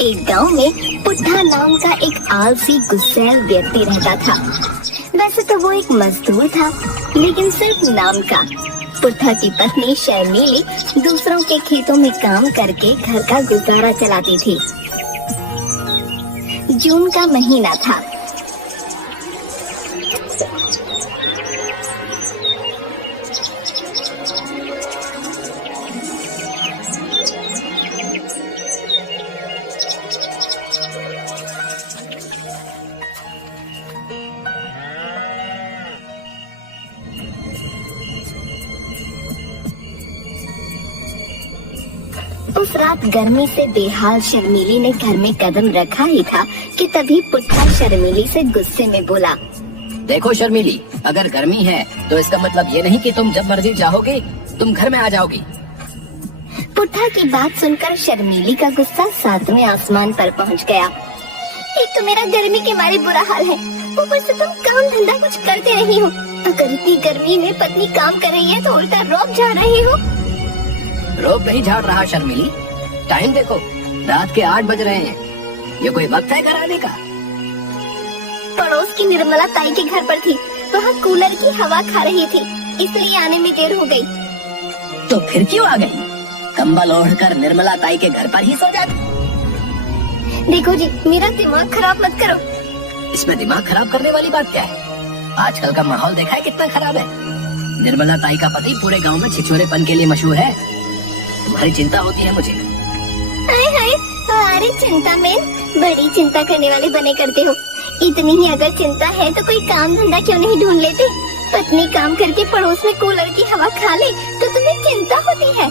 एक गांव में पुट्ठा नाम का एक आलसी गुस्सैल व्यक्ति रहता था। वैसे तो वो एक मजदूर था, लेकिन सिर्फ नाम का। पुट्ठा की पत्नी शर्मीली दूसरों के खेतों में काम करके घर का गुजारा चलाती थी। जून का महीना था। उस रात गर्मी से बेहाल शर्मीली ने घर में कदम रखा ही था कि तभी पुट्ठा शर्मीली से गुस्से में बोला, देखो शर्मीली, अगर गर्मी है तो इसका मतलब ये नहीं कि तुम जब मर्जी चाहोगे तुम घर में आ जाओगी। पुट्ठा की बात सुनकर शर्मीली का गुस्सा सातवें आसमान पर पहुंच गया। एक तो मेरा गर्मी के मारे बुरा हाल है, ऊपर से तुम काम धंधा कुछ करते नहीं हो। अगर इतनी गर्मी में पत्नी काम कर रही है तो उल्टा रोब जा रही हो। रोब नहीं झाड़ रहा शर्मीली, टाइम देखो, रात के 8 बज रहे हैं। ये कोई वक्त है घर आने का? पड़ोस की निर्मला ताई के घर पर थी, वहाँ कूलर की हवा खा रही थी, इसलिए आने में देर हो गई। तो फिर क्यों आ गई? कंबल ओढ़कर निर्मला ताई के घर पर ही सो जाती। देखो जी, मेरा दिमाग खराब मत करो। इसमें दिमाग खराब करने वाली बात क्या है? आजकल का माहौल देखा है कितना खराब है। निर्मला ताई का पति पूरे गांव में छिछोरेपन के लिए मशहूर है। तुम्हारी चिंता होती है मुझे। हाय हाय, अरे चिंता में बड़ी चिंता करने वाले बने करते हो। इतनी ही अगर चिंता है तो कोई काम धंधा क्यों नहीं ढूंढ लेते? पत्नी काम करके पड़ोस में कूलर की हवा खा ले तो तुम्हें चिंता होती है।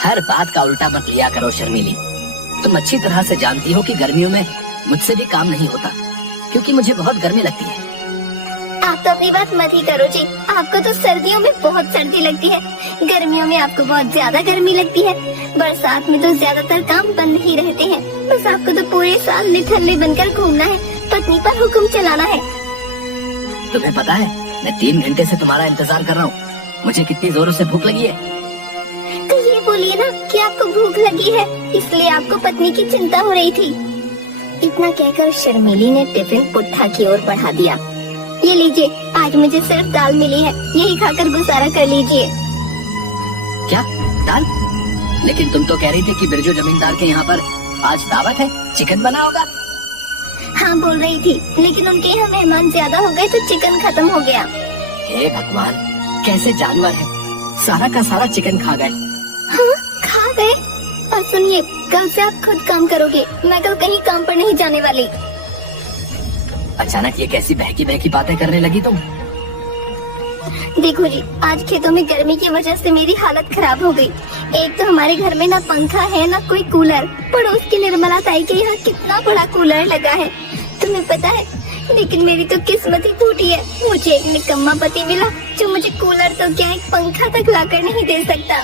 हर बात का उल्टा मत लिया करो शर्मीली। तुम अच्छी तरह से जानती हो कि गर्मियों में मुझसे भी काम नहीं होता, क्योंकि मुझे बहुत गर्मी लगती है। आप तो अपनी बात मत ही करो जी, आपको तो सर्दियों में बहुत सर्दी लगती है, गर्मियों में आपको बहुत ज्यादा गर्मी लगती है, बरसात में तो ज्यादातर काम बंद ही रहते हैं। बस आपको तो पूरे साल निठल्ले बनकर घूमना है, पत्नी पर हुक्म चलाना है। तुम्हें पता है, मैं 3 घंटे से तुम्हारा इंतजार कर रहा हूँ। मुझे कितनी जोरों से भूख लगी है। तो ये बोलिए ना कि आपको भूख लगी है, इसलिए आपको पत्नी की चिंता हो रही थी। इतना कहकर शर्मीली ने टिफिन पुट्ठा की ओर बढ़ा दिया। ये लीजिए, आज मुझे सिर्फ दाल मिली है, यही खाकर गुजारा कर लीजिए। क्या दाल? लेकिन तुम तो कह रही थी कि बिरजू जमींदार के यहाँ पर आज दावत है, चिकन बना होगा। हाँ बोल रही थी, लेकिन उनके यहाँ मेहमान ज्यादा हो गए तो चिकन खत्म हो गया। हे भगवान, कैसे जानवर है, सारा का सारा चिकन खा गए। हाँ खा गए। और सुनिए, कल से आप खुद काम करोगे, मैं कल कहीं काम पर नहीं जाने वाली। अचानक ये कैसी बहकी बहकी बातें करने लगी तुम? देखो जी, आज खेतों में गर्मी की वजह से मेरी हालत खराब हो गई। एक तो हमारे घर में ना पंखा है ना कोई कूलर। पड़ोस की निर्मला ताई के यहाँ कितना बड़ा कूलर लगा है, तुम्हें पता है? लेकिन मेरी तो किस्मत ही फूटी है। मुझे एक निकम्मा पति मिला जो मुझे कूलर तो क्या एक पंखा तक लाकर नहीं दे सकता।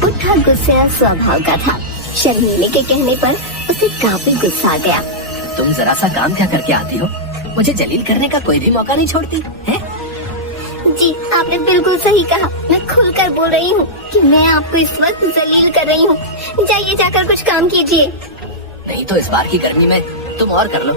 पुट्ठा गुस्सा स्वभाव का था। शर्मीली के कहने पर उसे काफी गुस्सा आ गया। तुम जरा सा काम क्या करके आती हो? मुझे जलील करने का कोई भी मौका नहीं छोड़ती है। जी आपने बिल्कुल सही कहा, मैं खुलकर बोल रही हूँ कि मैं आपको इस वक्त जलील कर रही हूँ। जाइए जाकर कुछ काम कीजिए। नहीं तो इस बार की गर्मी में तुम और कर लो।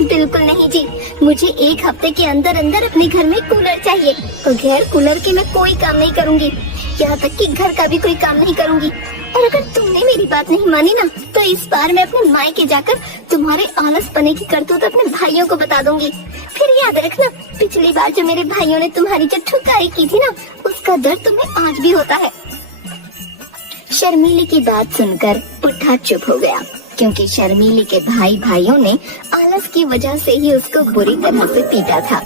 बिल्कुल नहीं जी, मुझे 1 हफ्ते के अंदर अंदर अपने घर में कूलर चाहिए। बगैर कूलर के मैं कोई काम नहीं करूँगी, यहाँ तक कि घर का भी कोई काम नहीं करूँगी। और अगर तुमने मेरी बात नहीं मानी ना, तो इस बार मैं अपने मायके जाकर तुम्हारे आलस पने की करतूत अपने भाइयों को बता दूंगी। फिर याद रखना, पिछली बार जो मेरे भाइयों ने तुम्हारी जो ठुकाई की थी ना, उसका दर्द तुम्हें आज भी होता है। शर्मीली की बात सुनकर पुट्ठा चुप हो गया, क्योंकि शर्मीली के भाइयों ने आलस की वजह से ही उसको बुरी तरह से पीटा था।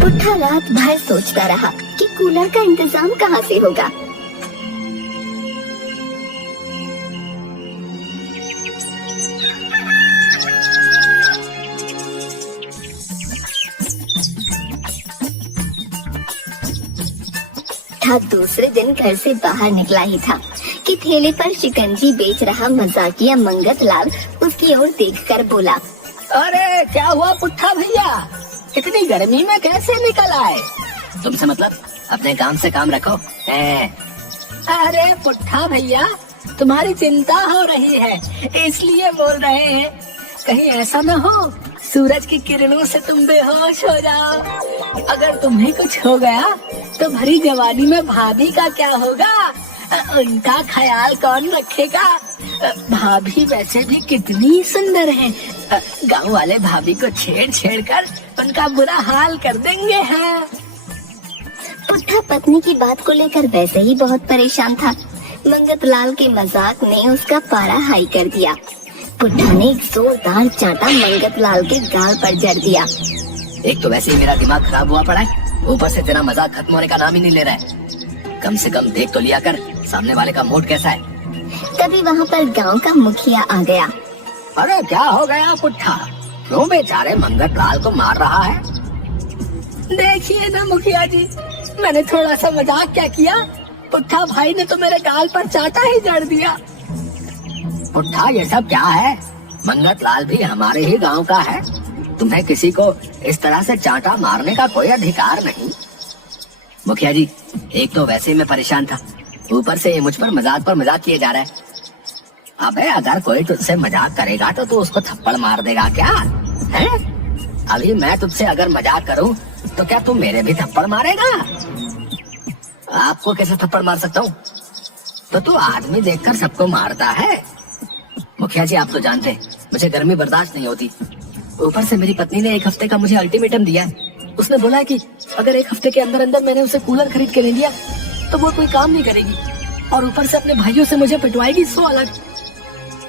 पुट्ठा रात भर सोचता रहा कि कूलर का इंतजाम कहाँ से होगा। दूसरे दिन घर से बाहर निकला ही था कि ठेले पर शिकंजी बेच रहा मजाकिया मंगत लाल उसकी ओर देखकर बोला, अरे क्या हुआ पुट्ठा भैया, इतनी गर्मी में कैसे निकल आए? तुमसे मतलब, अपने काम से काम रखो। अरे पुट्ठा भैया, तुम्हारी चिंता हो रही है इसलिए बोल रहे हैं। कहीं ऐसा न हो सूरज की किरणों से तुम बेहोश हो जाओ। अगर तुम्हें कुछ हो गया तो भरी जवानी में भाभी का क्या होगा? उनका ख्याल कौन रखेगा? भाभी वैसे भी कितनी सुंदर है। गांव वाले भाभी को छेड़ छेड़ कर उनका बुरा हाल कर देंगे। हैं पुट्ठा पत्नी की बात को लेकर वैसे ही बहुत परेशान था। मंगत लाल के मजाक ने उसका पारा हाई कर दिया। पुट्ठा ने एक जोरदार चांटा मंगत लाल के गाल पर जड़ दिया। एक तो वैसे ही मेरा दिमाग खराब हुआ पड़ा है, ऊपर से तेरा मजाक खत्म होने का नाम ही नहीं ले रहा है। कम से कम देख तो लिया कर सामने वाले का मूड कैसा है। तभी वहाँ पर गांव का मुखिया आ गया। अरे क्या हो गया पुट्ठा, क्यों बेचारे मंगत लाल को मार रहा है? देखिए ना मुखिया जी, मैंने थोड़ा सा मजाक क्या किया, पुट्ठा भाई ने तो मेरे गाल पर चाटा ही जड़ दिया। पुट्ठा ये सब क्या है? मंगत लाल भी हमारे ही गांव का है। तुम्हें किसी को इस तरह से चाटा मारने का कोई अधिकार नहीं। मुखिया जी, एक तो वैसे ही मैं परेशान था, ऊपर से ये मुझ पर मजाक किए जा रहा है। अबे अगर कोई तुझसे मजाक करेगा तो तू उसको थप्पड़ मार देगा क्या? है? अभी मैं तुझसे अगर मजाक करूं तो क्या तू मेरे भी थप्पड़ मारेगा? आपको कैसे थप्पड़ मार सकता हूँ? तो तू आदमी देखकर सबको मारता है। मुखिया जी, आप तो जानते मुझे गर्मी बर्दाश्त नहीं होती। ऊपर से मेरी पत्नी ने 1 हफ्ते का मुझे अल्टीमेटम दिया है। उसने बोला है कि अगर 1 हफ्ते के अंदर अंदर मैंने उसे कूलर खरीद के नहीं दिया तो वो कोई काम नहीं करेगी, और ऊपर से अपने भाइयों से मुझे पिटवाएगी 100 अलग।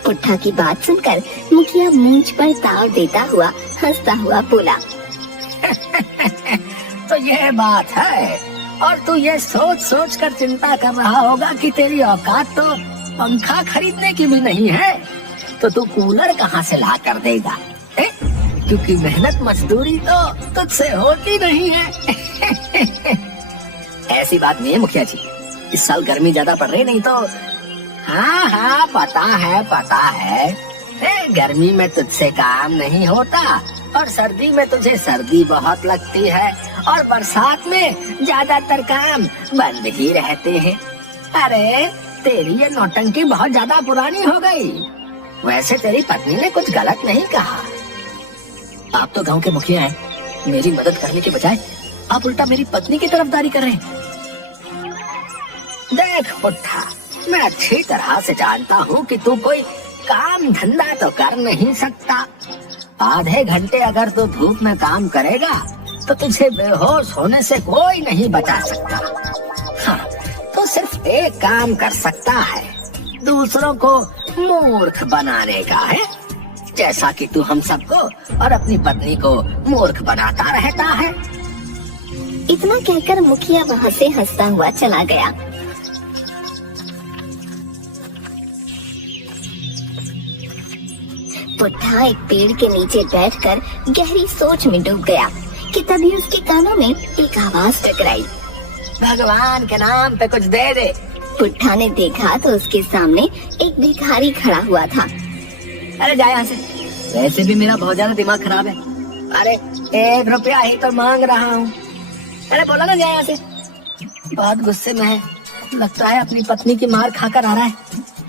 पुट्ठा की बात सुनकर मुखिया मूंछ पर ताव देता हुआ हंसता हुआ बोला, तो ये बात है, और तू ये सोच सोच कर चिंता कर रहा होगा कि तेरी औकात तो पंखा खरीदने की भी नहीं है, तो तू कूलर कहाँ से ला कर देगा? क्योंकि मेहनत मजदूरी तो तुझसे होती नहीं है। ऐसी बात नहीं है मुखिया जी, इस साल गर्मी ज्यादा पड़ रही, नहीं तो। हाँ पता है, गर्मी में तुझसे काम नहीं होता, और सर्दी में तुझे सर्दी बहुत लगती है, और बरसात में ज्यादातर काम बंद ही रहते हैं। अरे तेरी ये नौटंकी बहुत ज्यादा पुरानी हो गई। वैसे तेरी पत्नी ने कुछ गलत नहीं कहा। आप तो गांव के मुखिया हैं, मेरी मदद करने के बजाय आप उल्टा मेरी पत्नी की तरफदारी कर रहे हैं। देख पुट्ठा, मैं अच्छी तरह से जानता हूँ कि तू कोई काम धंधा तो कर नहीं सकता। आधे घंटे अगर तू धूप में काम करेगा तो तुझे बेहोश होने से कोई नहीं बचा सकता। हाँ, तो सिर्फ एक काम कर सकता है, दूसरों को मूर्ख बनाने का है, जैसा कि तू हम सबको और अपनी पत्नी को मूर्ख बनाता रहता है। इतना कहकर मुखिया वहाँ से हंसता हुआ चला गया। पुट्ठा एक पेड़ के नीचे बैठकर गहरी सोच में डूब गया कि तभी उसके कानों में एक आवाज टकराई। भगवान के नाम पे कुछ दे दे। पुट्ठा ने देखा तो उसके सामने एक भिखारी खड़ा हुआ था। अरे जा यहाँ से, वैसे भी मेरा बहुत ज्यादा दिमाग खराब है। अरे 1 रुपया ही तो मांग रहा हूँ। अरे बोला ना, जा यहाँ से। बहुत गुस्से में है, लगता है अपनी पत्नी की मार खाकर आ रहा है।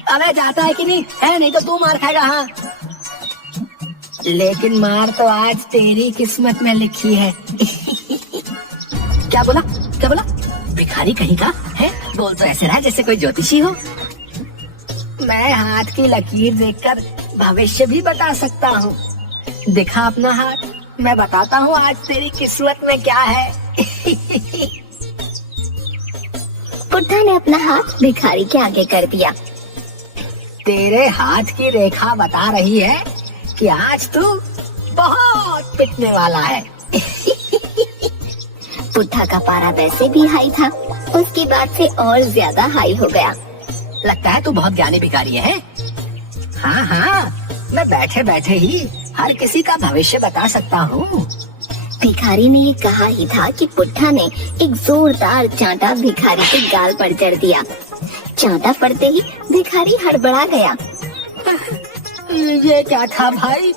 अबे जाता है कि नहीं है? नहीं तो तू मार खाएगा। हाँ, लेकिन मार तो आज तेरी किस्मत में लिखी है। क्या बोला? भिखारी कहीं का है? बोल तो ऐसे रहा जैसे कोई ज्योतिषी हो। मैं हाथ की लकीर देखकर भविष्य भी बता सकता हूँ। दिखा अपना हाथ, मैं बताता हूँ आज तेरी किस्मत में क्या है। पुट्ठा ने अपना हाथ भिखारी के आगे कर दिया। तेरे हाथ की रेखा बता रही है कि आज तू बहुत पिटने वाला है। पुट्ठा का पारा वैसे भी हाई था, उसकी बात से और ज्यादा हाई हो गया। लगता है तू बहुत ज्ञानी भिखारी है। हाँ, मैं बैठे बैठे ही हर किसी का भविष्य बता सकता हूँ। भिखारी ने ये कहा ही था कि पुट्ठा ने एक जोरदार चांटा भिखारी के गाल पर जड़ दिया। चांटा पड़ते ही भिखारी हड़बड़ा गया। ये क्या था भाई?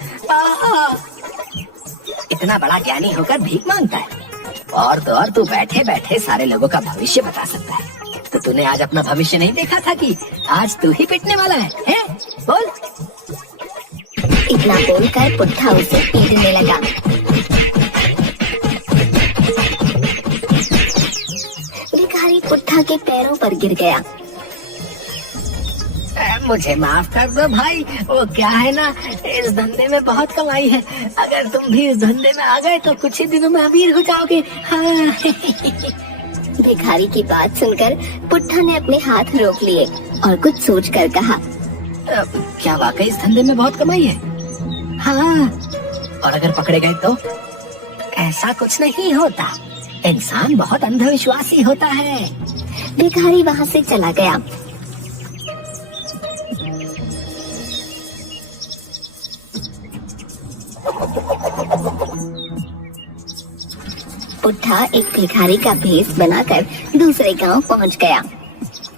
इतना बड़ा ज्ञानी होकर भीख मांगता है। और तो और तू बैठे बैठे सारे लोगों का भविष्य बता सकता है। तो तूने आज अपना भविष्य नहीं देखा था कि आज तू ही पिटने वाला है? हैं? बोल। इतना बोलकर पुट्ठा उसे पीटने लगा। भिखारी पुट्ठा के पैरों पर गिर गया। मुझे माफ कर दो भाई, वो क्या है ना, इस धंधे में बहुत कमाई है। अगर तुम भी इस धंधे में आ गए तो कुछ ही दिनों में अमीर हो जाओगे। हाँ। भिखारी की बात सुनकर पुट्ठा ने अपने हाथ रोक लिए और कुछ सोचकर कहा, क्या वाकई इस धंधे में बहुत कमाई है? हाँ। और अगर पकड़े गए तो? ऐसा कुछ नहीं होता, इंसान बहुत अंधविश्वासी होता है। भिखारी वहाँ से चला गया। पुट्ठा एक भिखारी का भेष बनाकर दूसरे गांव पहुंच गया।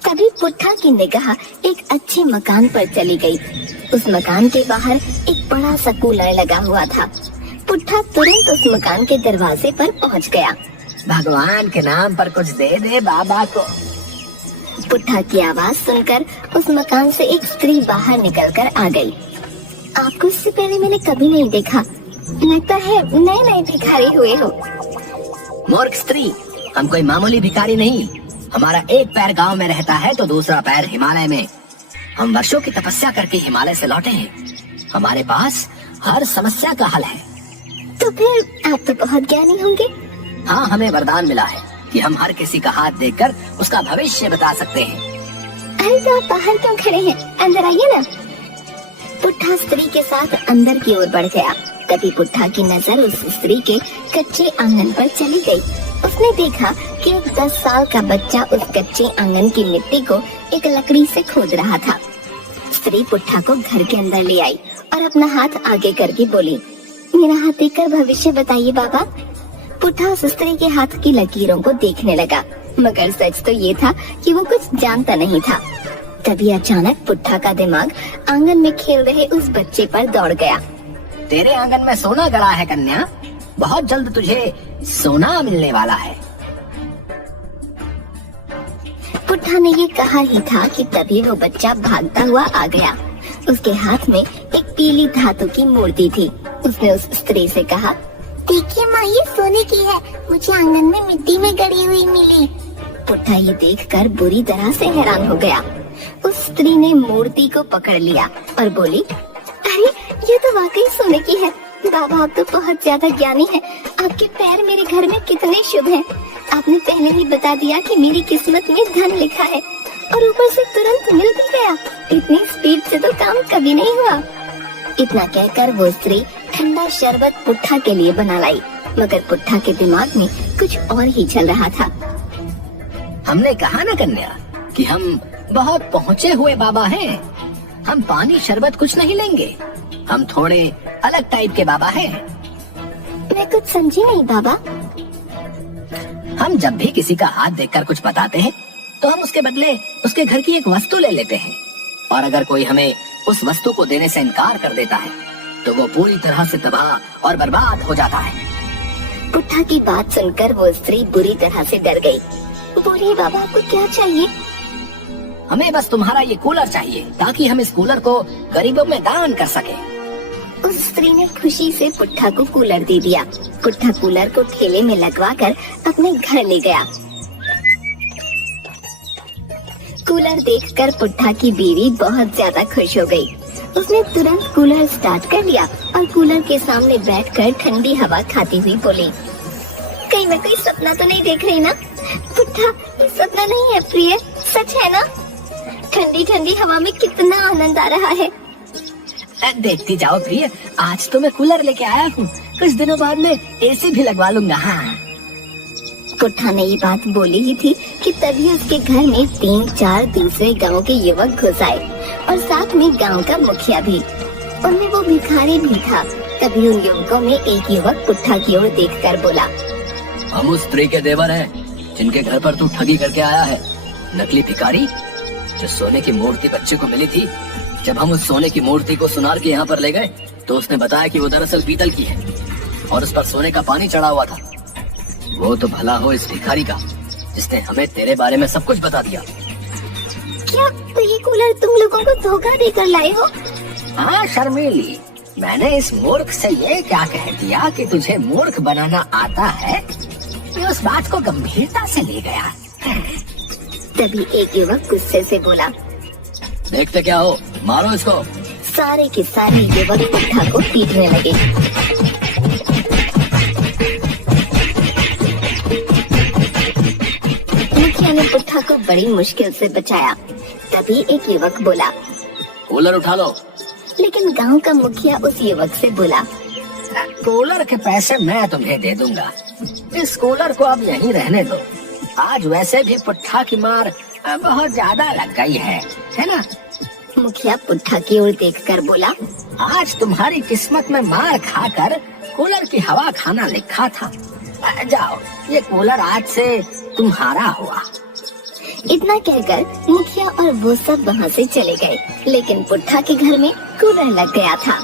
तभी पुट्ठा की निगाह एक अच्छे मकान पर चली गई। उस मकान के बाहर एक बड़ा सा कूलर लगा हुआ था। पुट्ठा तुरंत उस मकान के दरवाजे पर पहुंच गया। भगवान के नाम पर कुछ दे दे बाबा को। पुट्ठा की आवाज सुनकर उस मकान से एक स्त्री बाहर निकलकर आ गई। आपको इससे पहले मैंने कभी नहीं देखा, लगता है नए नए भिखारी हुए हो। मूर्ख स्त्री, हम कोई मामूली भिखारी नहीं। हमारा एक पैर गांव में रहता है तो दूसरा पैर हिमालय में। हम वर्षों की तपस्या करके हिमालय से लौटे हैं। हमारे पास हर समस्या का हल है। तो फिर आप तो बहुत ज्ञानी होंगे। हाँ, हमें वरदान मिला है कि हम हर किसी का हाथ देखकर उसका भविष्य बता सकते हैं। अरे तो आप बाहर क्यों खड़े हैं, अंदर आइए ना। पुट्ठा स्त्री के साथ अंदर की ओर बढ़ गया। तभी पुट्ठा की नजर उस स्त्री के कच्चे आंगन पर चली गई। उसने देखा कि एक 10 साल का बच्चा उस कच्चे आंगन की मिट्टी को एक लकड़ी से खोद रहा था। स्त्री पुट्ठा को घर के अंदर ले आई और अपना हाथ आगे करके बोली, मेरा हाथ देखकर भविष्य बताइए बाबा। पुट्ठा उस स्त्री के हाथ की लकीरों को देखने लगा, मगर सच तो ये था कि वो कुछ जानता नहीं था। तभी अचानक पुट्ठा का दिमाग आंगन में खेल रहे उस बच्चे पर दौड़ गया। तेरे आंगन में सोना गड़ा है कन्या, बहुत जल्द तुझे सोना मिलने वाला है। पुट्ठा ने ये कहा ही था कि तभी वो बच्चा भागता हुआ आ गया। उसके हाथ में एक पीली धातु की मूर्ति थी। उसने उस स्त्री से कहा, देखिए माँ, ये सोने की है, मुझे आंगन में मिट्टी में गड़ी हुई मिली। पुट्ठा ये देखकर बुरी तरह से हैरान हो गया। उस स्त्री ने मूर्ति को पकड़ लिया और बोली, अरे ये तो वाकई सोने की है। बाबा, आप तो बहुत ज्यादा ज्ञानी हैं। आपके पैर मेरे घर में कितने शुभ हैं। आपने पहले ही बता दिया कि मेरी किस्मत में धन लिखा है और ऊपर से तुरंत मिल भी गया। इतनी स्पीड से तो काम कभी नहीं हुआ। इतना कहकर वो स्त्री ठंडा शरबत पुट्ठा के लिए बना लाई, मगर पुट्ठा के दिमाग में कुछ और ही चल रहा था। हमने कहा ना कन्या कि हम बहुत पहुँचे हुए बाबा हैं। हम पानी शरबत कुछ नहीं लेंगे, हम थोड़े अलग टाइप के बाबा हैं। मैं कुछ समझी नहीं बाबा। हम जब भी किसी का हाथ देखकर कुछ बताते हैं तो हम उसके बदले उसके घर की एक वस्तु ले लेते हैं, और अगर कोई हमें उस वस्तु को देने से इनकार कर देता है तो वो पूरी तरह से तबाह और बर्बाद हो जाता है। पुट्ठा की बात सुनकर वो स्त्री बुरी तरह से डर गई। बोलिए बाबा, आपको क्या चाहिए? हमें बस तुम्हारा ये कूलर चाहिए ताकि हम इस कूलर को गरीबों में दान कर सके। उस स्त्री ने खुशी से पुट्ठा को कूलर दे दिया। पुट्ठा कूलर को ठेले में लगवाकर अपने घर ले गया। कूलर देखकर पुट्ठा की बीवी बहुत ज्यादा खुश हो गई। उसने तुरंत कूलर स्टार्ट कर लिया और कूलर के सामने बैठकर ठंडी हवा खाती हुई बोली, कहीं मैं कोई सपना तो नहीं देख रही ना? पुट्ठा, ये सपना नहीं है प्रिय, सच है ना? ठंडी ठंडी हवा में कितना आनंद आ रहा है। देखती जाओ प्रिय, आज तो मैं कूलर लेके आया हूँ, कुछ दिनों बाद मैं एसी भी लगवा लूंगा। हाँ। पुट्ठा ने ये बात बोली ही थी कि तभी उसके घर में 3-4 दूसरे गांव के युवक घुस आए और साथ में गांव का मुखिया भी। उनमें वो भिखारी भी था। तभी उन युवकों में एक युवक पुट्ठा की ओर देखकर बोला, हम उस स्त्री के देवर हैं जिनके घर पर तू ठगी करके आया है। नकली भिखारी, जो सोने की मूर्ति बच्चे को मिली थी, जब हम उस सोने की मूर्ति को सुनार के यहाँ पर ले गए तो उसने बताया कि वो दरअसल पीतल की है और उस पर सोने का पानी चढ़ा हुआ था। वो तो भला हो इस भिखारी का जिसने हमें तेरे बारे में सब कुछ बता दिया। क्या तो ये कूलर तुम लोगों को धोखा देकर लाए हो? हाँ शर्मीली, मैंने इस मूर्ख से ये क्या कह दिया कि तुझे मूर्ख बनाना आता है, ये उस बात को गंभीरता से ले गया। तभी एक युवक गुस्से से बोला, देखते क्या हो, मारो इसको। सारे के सारे युवक पुट्ठा को पीटने लगे। मुखिया ने पुट्ठा को बड़ी मुश्किल से बचाया। तभी एक युवक बोला, कूलर उठा लो। लेकिन गांव का मुखिया उस युवक से बोला, कूलर के पैसे मैं तुम्हें दे दूंगा, इस कूलर को अब यहीं रहने दो। आज वैसे भी पुट्ठा की मार बहुत ज्यादा लग गई है ना? मुखिया पुट्ठा की ओर देखकर बोला, आज तुम्हारी किस्मत में मार खाकर कूलर की हवा खाना लिखा था। जाओ, ये कूलर आज से तुम्हारा हुआ। इतना कहकर मुखिया और वो सब वहाँ से चले गए। लेकिन पुट्ठा के घर में कूलर लग गया था।